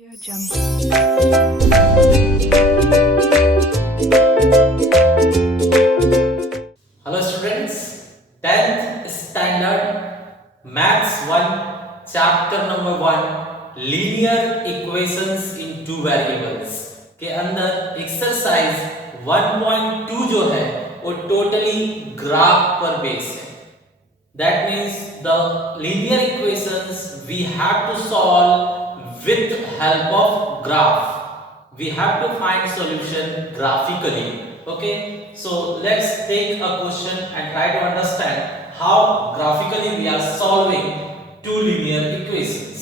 Audio Jungle. Hello students, 10th standard maths 1 chapter number 1 linear equations in two variables के अंदर exercise 1.2 जो है वो टोटली ग्राफ पर बेस्ड है. That means the linear equations we have to solve with help of graph. We have to find solution graphically. Okay, so let's take a question and try to understand how graphically we are solving two linear equations.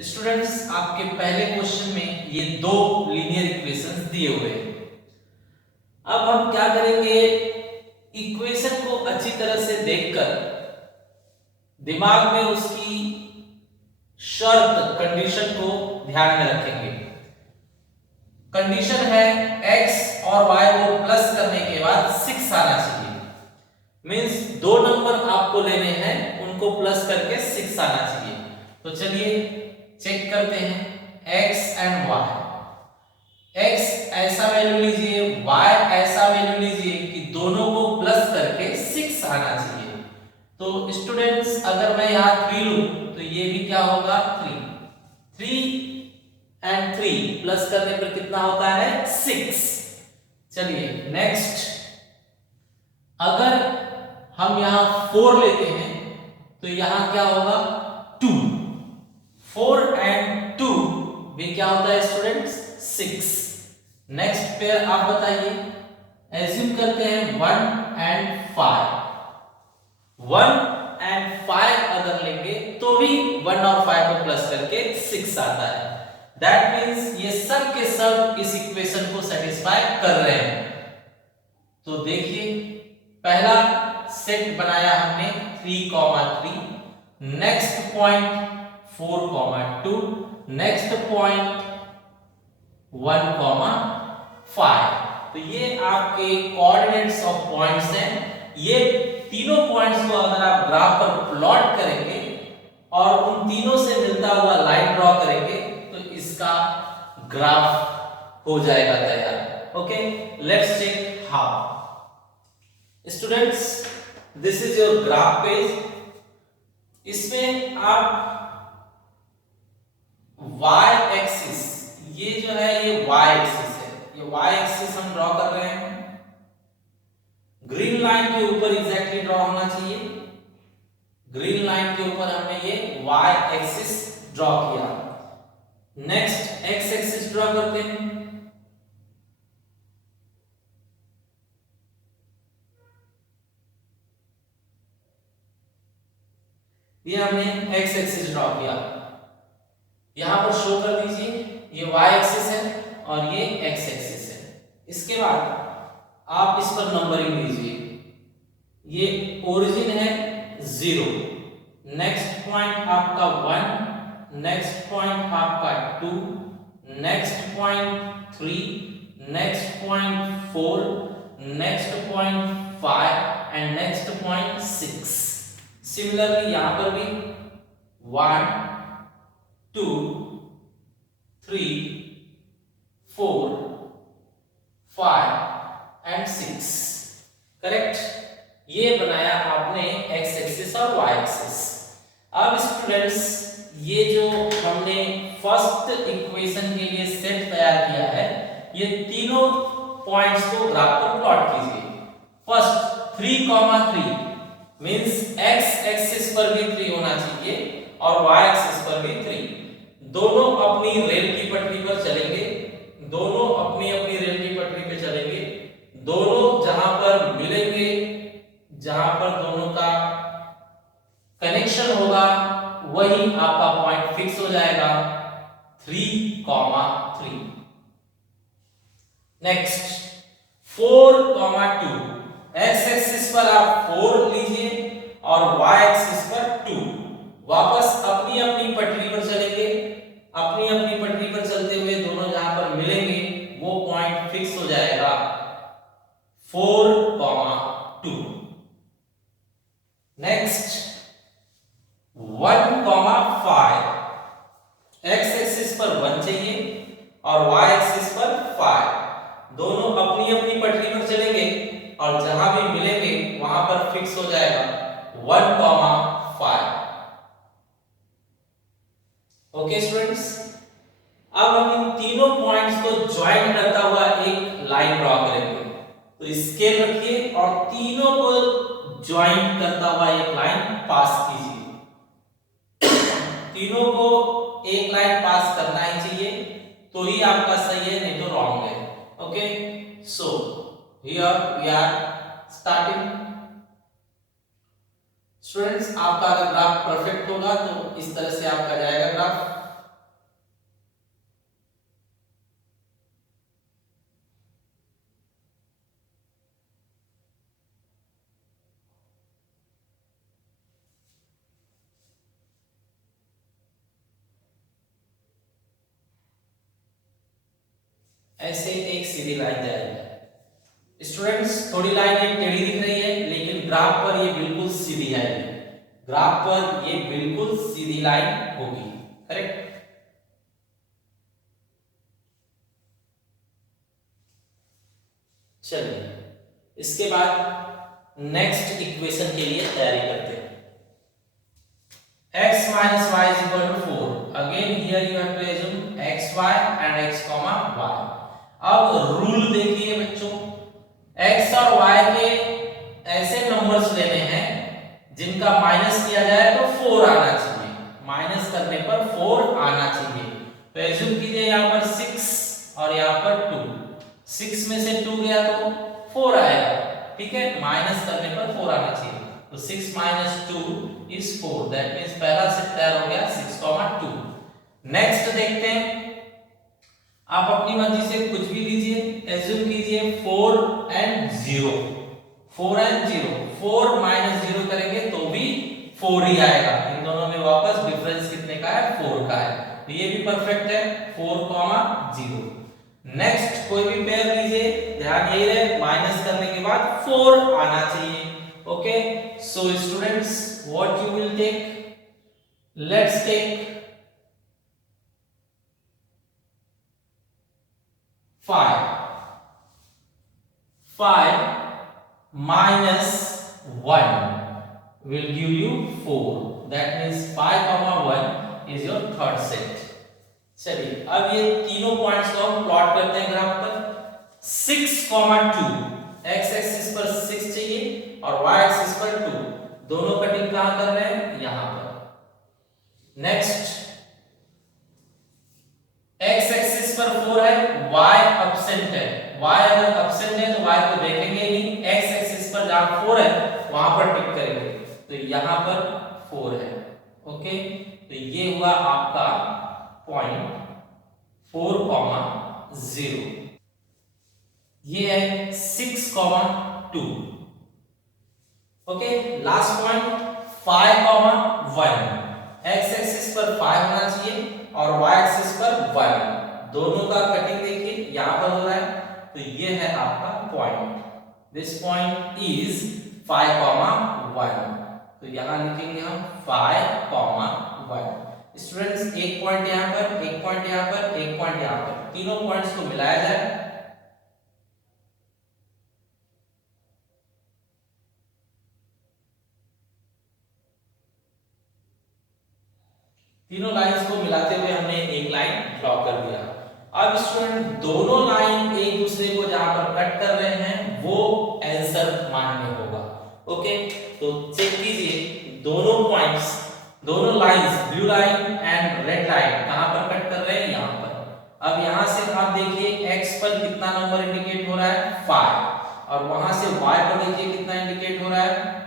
Students, आपके पहले question में ये दो linear equations दिए हुए हैं. अब हम क्या करेंगे, इक्वेशन को अच्छी तरह से देखकर दिमाग में उसकी शर्त कंडीशन को ध्यान में रखेंगे. कंडीशन है x और y को प्लस करने के बाद 6 आना चाहिए. मींस दो नंबर आपको लेने हैं, उनको प्लस करके 6 आना चाहिए. तो चलिए चेक करते हैं x एंड y. x ऐसा वैल्यू लीजिए, y ऐसा वैल्यू लीजिए कि दोनों को प्लस करके 6 आना चाहिए. तो स्टूडेंट्स, अगर मैं यहाँ 3 लूं तो ये भी क्या होगा 3 एंड 3 प्लस करने पर कितना होता है 6. चलिए नेक्स्ट, अगर हम यहाँ 4 लेते हैं तो यहाँ क्या होगा 2. 4 एंड 2 भी क्या होता है स्टूडेंट्स 6. नेक्स्ट पेयर आप बताइए, एज्यूम करते हैं 1 एंड 5. 1 एंड 5 अगर लेंगे तो भी 1 और 5 को प्लस करके 6 आता है. दैट मींस ये सब के सब इस इक्वेशन को सेटिस्फाई कर रहे हैं. तो देखिए, पहला सेट बनाया हमने 3, 3. Next point 4, 2. Next point 1, 5. तो ये आपके कोऑर्डिनेट्स ऑफ पॉइंट्स हैं. ये तीनों पॉइंट्स को अगर आप ग्राफ पर प्लॉट करेंगे और उन तीनों से मिलता हुआ लाइन ड्रॉ करेंगे तो इसका ग्राफ हो जाएगा तैयार. Okay, let's check how. Students, this is your graph page. इसमें आप y एक्सिस, ये जो है ये y एक्सिस है, ये y एक्सिस हम ड्रॉ कर रहे हैं. ग्रीन लाइन के ऊपर एग्जैक्टली ड्रॉ होना चाहिए. ग्रीन लाइन के ऊपर हमने ये y एक्सिस ड्रॉ किया. नेक्स्ट x एक्सिस ड्रॉ करते हैं. ये हमने x एक्सिस ड्रॉ किया. यहां पर शो कर दीजिए, ये y एक्सिस है और ये x एक्सिस है. इसके बाद आप इस पर नंबरिंग लीजिए. ये ओरिजिन है 0, नेक्स्ट पॉइंट आपका 1, नेक्स्ट पॉइंट आपका 2, next point 3, next point 4, next point 5 and next point 6. Similarly यहां पर भी 1, 2, 3, 4, 5 एंड 6. करेक्ट. ये बनाया आपने x एक्सिस और y एक्सिस. अब स्टूडेंट्स, ये जो हमने फर्स्ट इक्वेशन के लिए सेट तैयार किया है, ये तीनों पॉइंट्स को ग्राफ पर प्लॉट कीजिए. फर्स्ट 3, 3 मींस x एक्सिस पर भी 3 होना चाहिए और y एक्सिस पर भी 3. दोनों अपनी रेल की पटरी पर चलेंगे, दोनों अपनी अपनी रेल की पटरी पे चलेंगे. दोनों जहां पर मिलेंगे, जहां पर दोनों का कनेक्शन होगा, वही आपका पॉइंट फिक्स हो जाएगा 3, 3. नेक्स्ट 4, 2. x एक्सिस पर आप 4 लीजिए और y एक्सिस पर 2. वापस अपनी अपनी पटरी पर चलेंगे. अपनी अपनी पटरी पर चलते हुए दोनों जहां पर मिलेंगे वो पॉइंट फिक्स हो जाएगा 4, 2. नेक्स्ट 1, 5. x एक्सिस पर 1 अब हम इन तीनों पॉइंट्स को ज्वाइन करता हुआ एक लाइन ड्रॉ करेंगे। तो स्केल रखिए और तीनों को ज्वाइन करता हुआ एक लाइन पास कीजिए। तीनों को एक लाइन पास करना ही चाहिए, तो ही आपका सही है, नहीं तो रॉन्ग है। Okay, so here we are starting. Students, आपका अगर ग्राफ परफेक्ट होगा तो इस तरह से आपका जाएगा ग्राफ। ऐसे एक सीधी लाइन जाएगी। स्टूडेंट्स, थोड़ी लाइन टेढ़ी दिख रही है, लेकिन ग्राफ पर ये बिल्कुल सीधी आएगी। ग्राफ पर ये बिल्कुल सीधी लाइन होगी, करेक्ट। चलिए, इसके बाद नेक्स्ट इक्वेशन के लिए तैयारी करते हैं। x minus y is equal to 4. Again here you have to assume x y and x comma y. अब रूल देखिए बच्चों, x और y के ऐसे नंबर्स लेने हैं जिनका माइनस किया जाए तो 4 आना चाहिए। माइनस करने पर 4 आना चाहिए। तो एज्यूम कीजिए यहाँ पर 6 और यहाँ पर 2। 6 में से 2 गया तो 4 आएगा, ठीक है। माइनस करने पर 4 आना चाहिए। तो 6 minus 2 is 4. That means पहला सेट तैयार हो गया 6, 2। नेक्स्ट देखते हैं, आप अपनी मर्जी से कुछ भी लीजिए। एज्यूम कीजिए 4 and 0। 4 and 0, 4 minus 0 करेंगे तो भी 4 ही आएगा। इन दोनों में वापस डिफरेंस कितने का है? 4 का है। तो ये भी परफेक्ट है, 4, 0। नेक्स्ट कोई भी पेयर लीजिए, ध्यान यही रहे माइनस करने के बाद 4 आना चाहिए। Okay, so students, what you will take? Let's take 5. 5 minus 1 will give you 4. That means 5, 1 is your third set. चलिए, अब ये तीनों पॉइंट्स को हम प्लॉट करते हैं ग्राफ पर। 6, 2 x एक्सिस पर 6 चाहिए और y एक्सिस पर 2। दोनों कटिंग कहां कर रहे हैं? यहां पर। नेक्स्ट, x एक्सिस पर 4 है, y एब्सेंट है। y अगर एब्सेंट है तो y को देखेंगे ही नहीं। x एक्सिस पर जहां 4 है वहां पर टिक करेंगे, तो यहां पर 4 है। ओके, तो ये हुआ आपका पॉइंट 4, 0। ये है 6, 2। Okay, last point 5, 1। x axis पर 5 होना चाहिए और y एक्सिस पर 1। दोनों का कटिंग देखिए यहां पर हो रहा है, तो ये है आपका पॉइंट। This point is 5, 1। तो यहां लिखेंगे हम 5, 1। स्टूडेंट्स, एक पॉइंट यहां पर, एक पॉइंट यहां पर, एक पॉइंट यहां पर, तीनों पॉइंट्स को मिलाया जाए। तीनों लाइंस को मिलाते हुए हमने एक लाइन ड्रॉ कर दिया। अब स्टूडेंट, दोनों लाइन एक दूसरे को जहां पर कट कर रहे हैं वो आंसर मान्य होगा। ओके, तो चेक कीजिए, दोनों पॉइंट्स, दोनों lines, blue line and red line कहां पर कट कर रहे हैं? यहां पर। अब यहां से आप देखिए x पर कितना नंबर इंडिकेट हो रहा है? 5। और वहां से y पर देखिए कितना इंडिकेट हो रहा है?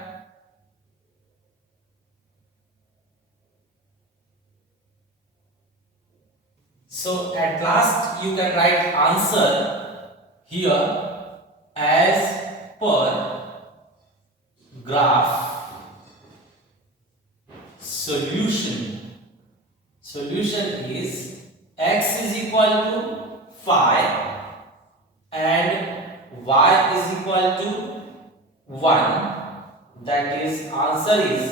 So at last you can write answer here as per graph. Solution is x is equal to 5 and y is equal to 1. That is, answer is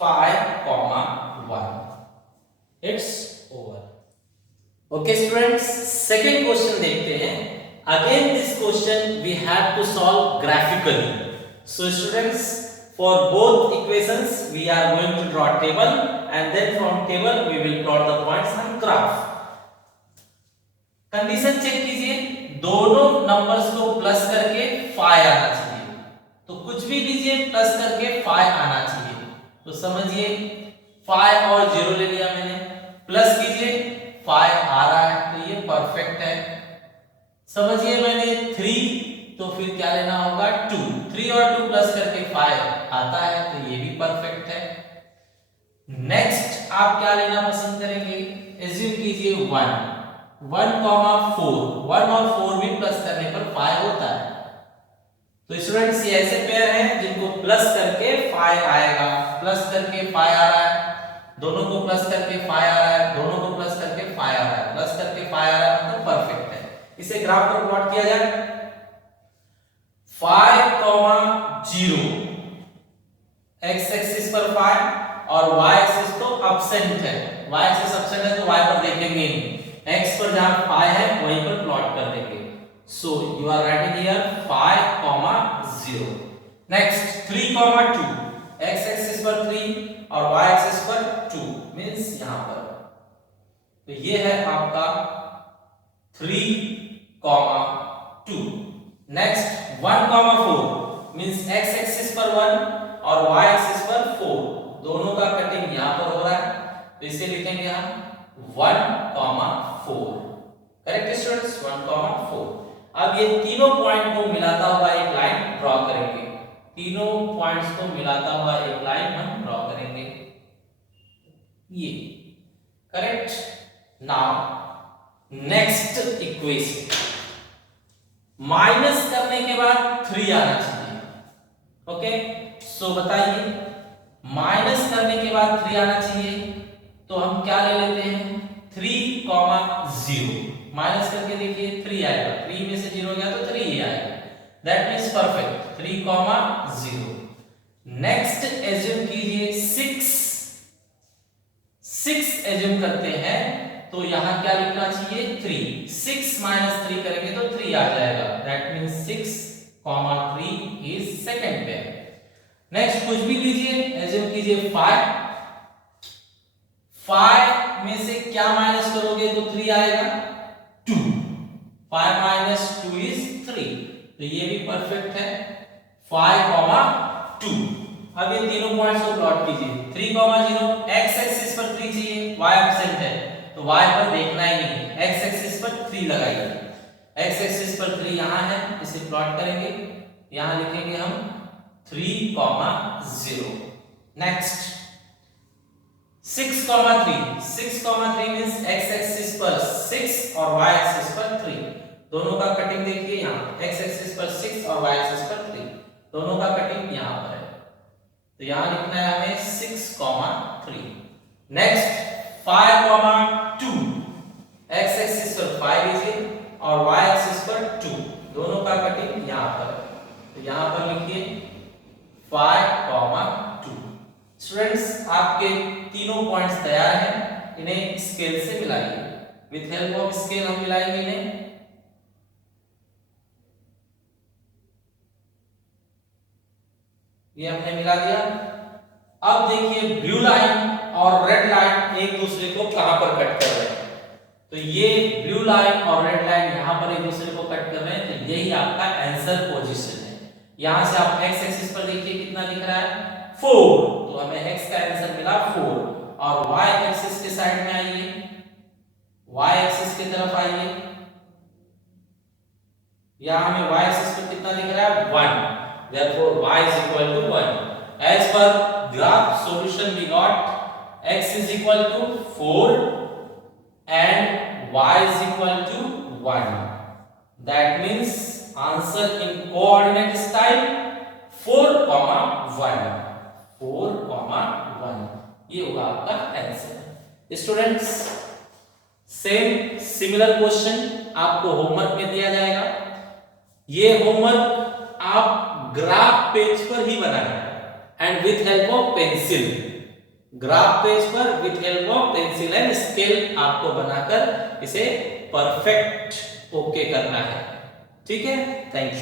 5, 1. It's over. Okay students, second question देखते हैं। Again this question we have to solve graphically. So students, for both equations we are going to draw table and then from table we will plot the points on graph. Condition check कीजिए, दोनों numbers को plus करके 5 आना चाहिए, तो कुछ भी लीजिए प्लस करके 5 आना चाहिए। तो समझिए 5 और 0 ले लिया मैंने, प्लस कीजिए 5 आ रहा है, तो ये परफेक्ट है। समझिए मैंने 3, तो फिर क्या लेना होगा 2, 3 और 2 प्लस करके 5 आता है, तो ये भी परफेक्ट है। नेक्स्ट आप क्या लेना पसंद करेंगे, एज्यूम कीजिए 1, 1,4, 1 और 4 भी प्लस करने पर 5 होता है। तो स्टूडेंट्स ये ऐसे पेयर हैं जिनको प्लस करके 5 आएगा, प्लस करके 5 आ रहा है, दोनों को प्लस करके 5 आ रहा है, दोनों को प्लस करके 5 आ रहा है, प्लस करके 5 आ रहा है, मतलब परफेक्ट है। इसे ग्राफ पर प्लॉट किया जाए, 5, 0 x एक्सिस पर 5 और y एक्सिस तो एब्सेंट है, y एक्सिस एब्सेंट है तो y पर देखेंगे, x पर जहां 5 है वहीं पर प्लॉट कर देंगे। So you are writing here 5, 0। Next 3, 2 x axis पर 3 और y एक्सिस पर 2 मींस यहां पर, तो ये है आपका 3, 2। नेक्स्ट 1, 4 मींस x एक्सिस पर 1 और y एक्सिस पर 4, दोनों का कटिंग यहां पर हो रहा है, तो इसे लिखेंगे हम 1, 4। Correct students, 1, 4। अब ये तीनों पॉइंट को मिलाता हुआ एक लाइन ड्रॉ करेंगे, तीनों पॉइंट्स को मिलाता हुआ एक लाइन हम ड्रॉ करेंगे, ये correct. Now next equation, minus करने के बाद 3 आना चाहिए। ओके, सो बताइए माइनस करने के बाद 3 आना चाहिए, तो हम क्या ले लेते हैं 3, 0 माइनस करके देखिए 3 आएगा, 3 में से 0 गया तो 3 ही आएगा, that means perfect. 3, 0। Next assume कीजिए 6 एज्यूम करते हैं, तो यहां क्या लिखना चाहिए 3, 6 - 3 करेंगे तो 3 आ जाएगा, that means 6, 3 is second pair. Next कुछ भी लीजिए, एज्यूम कीजिए 5 में से क्या माइनस करोगे तो 3 आएगा, 2, 5 - 2 इज 3, तो ये भी परफेक्ट है। 5, 2। अब ये तीनों पॉइंट्स को प्लॉट कीजिए, 3, 0 x एक्सिस पर 3 चाहिए, y एब्सेंट है तो y पर देखना ही नहीं, x एक्सिस पर 3 लगाइए, x एक्सिस पर 3 यहां है, इसे प्लॉट करेंगे, यहां लिखेंगे हम 3, 0। नेक्स्ट 6, 3 मींस x एक्सिस पर 6 और y एक्सिस पर 3, दोनों का कटिंग देखिए, यहां x एक्सिस पर 6 और y एक्सिस पर 3, दोनों का कटिंग यहां पर है, तो यहां लिखना है हमें 6, 3। नेक्स्ट 5, 2 x एक्सिस पर 5 लीजिए और y एक्सिस पर 2, दोनों का कटिंग यहां पर, तो यहां पर लिखिए 5, 2। स्टूडेंट्स आपके तीनों पॉइंट्स तैयार हैं, इन्हें स्केल से मिलाइए, विद हेल्प ऑफ स्केल हम मिलाएंगे इन्हें। ये हमने मिला दिया। अब देखिए ब्लू लाइन और रेड लाइन एक दूसरे को कहां पर कट कर रहे हैं, तो ये ब्लू लाइन और रेड लाइन यहां पर एक दूसरे को कट कर रहे हैं, तो यही आपका आंसर पोजीशन है। यहां से आप x एक्सिस पर देखिए कितना दिख रहा है 4, तो हमें x का आंसर मिला 4, और y एक्सिस के साइड में आइए, y एक्सिस की तरफ आइए, यहां हमें y एक्सिस पर कितना दिख रहा है 1, therefore y is equal to 1. As per graph solution we got x is equal to 4 and y is equal to 1. That means answer in coordinate style 4, 1. 4, 1 ये होगा आपका answer. Students same similar question आपको homework में दिया जाएगा, ये homework आप graph page पर ही बनाना है and with help of pencil, graph page पर with help of pencil and scale आपको बनाकर इसे परफेक्ट ओके करना है। ठीक है, थैंक यू।